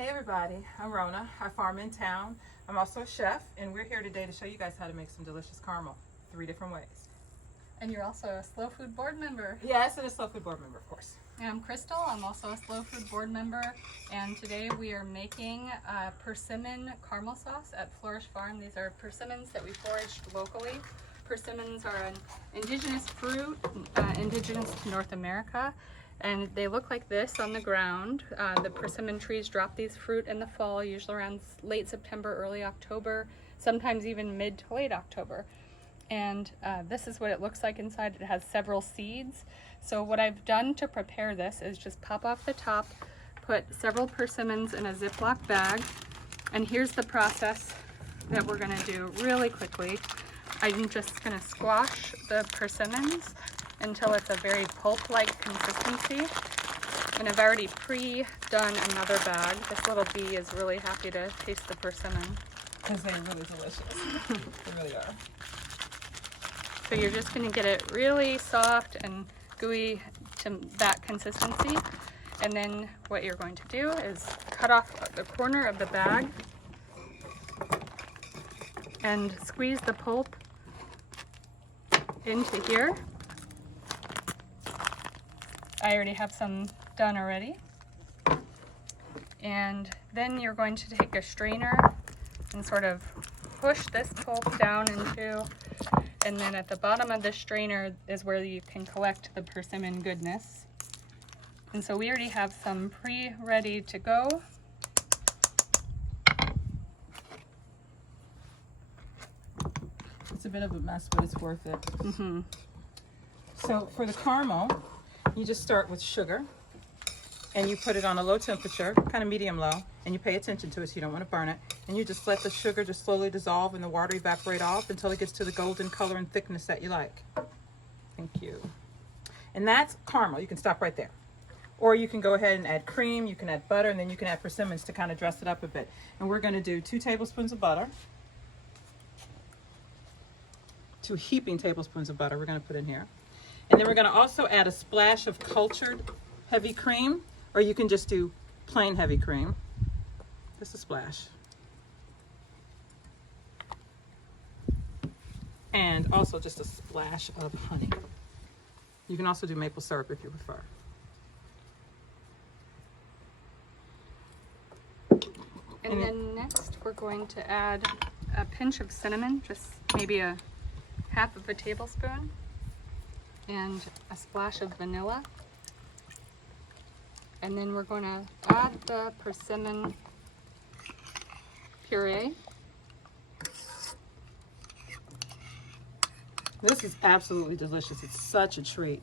Hey everybody, I'm Rona. I farm in town. I'm also a chef, and we're here today to show you guys how to make some delicious caramel 3 different ways. And you're also a Slow Food Board member. Yes, and a Slow Food Board member, of course. And I'm Crystal. I'm also a Slow Food Board member. And today we are making persimmon caramel sauce at Flourish Farm. These are persimmons that we foraged locally. Persimmons are an indigenous fruit, indigenous to North America. And they look like this on the ground. The persimmon trees drop these fruit in the fall, usually around late September, early October, sometimes even mid to late October. And this is what it looks like inside. It has several seeds. So what I've done to prepare this is just pop off the top, put several persimmons in a Ziploc bag, and here's the process that we're gonna do really quickly. I'm just gonna squash the persimmons until it's a very pulp-like consistency. And I've already pre-done another bag. This little bee is really happy to taste the persimmon. Because they're really delicious. They really are. So you're just gonna get it really soft and gooey to that consistency. And then what you're going to do is cut off the corner of the bag and squeeze the pulp into here. I already have some done already. And then you're going to take a strainer and sort of push this pulp down into, and then at the bottom of the strainer is where you can collect the persimmon goodness. And so we already have some pre-ready to go. It's a bit of a mess, but it's worth it. Mm-hmm. So for the caramel, you just start with sugar, and you put it on a low temperature, kind of medium-low, and you pay attention to it so you don't want to burn it. And you just let the sugar just slowly dissolve and the water evaporate off until it gets to the golden color and thickness that you like. Thank you. And that's caramel. You can stop right there. Or you can go ahead and add cream, you can add butter, and then you can add persimmons to kind of dress it up a bit. And we're going to do 2 tablespoons of butter. 2 heaping tablespoons of butter we're going to put in here. And then we're going to also add a splash of cultured heavy cream, or you can just do plain heavy cream. Just a splash. And also just a splash of honey. You can also do maple syrup if you prefer. And then next we're going to add a pinch of cinnamon, just maybe a half of a tablespoon, and a splash of vanilla. And then we're going to add the persimmon puree. This is absolutely delicious. It's such a treat.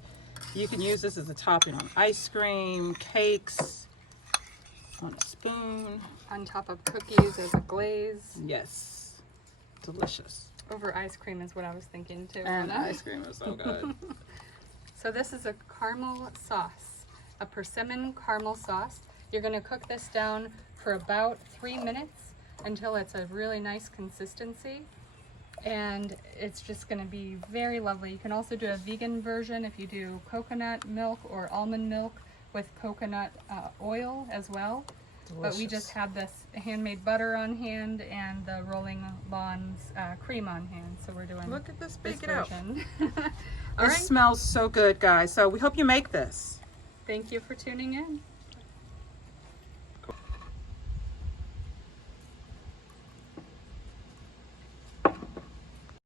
You can use this as a topping on ice cream, cakes, on a spoon. On top of cookies as a glaze. Yes, delicious. Over ice cream is what I was thinking too. And ice cream is so good. So this is a caramel sauce, a persimmon caramel sauce. You're going to cook this down for about 3 minutes until it's a really nice consistency. And it's just going to be very lovely. You can also do a vegan version if you do coconut milk or almond milk with coconut oil as well. Delicious. But we just have this handmade butter on hand and the Rolling Lawns cream on hand. So we're doing Look at this, this bake it out. version. It smells so good, guys. So we hope you make this. Thank you for tuning in.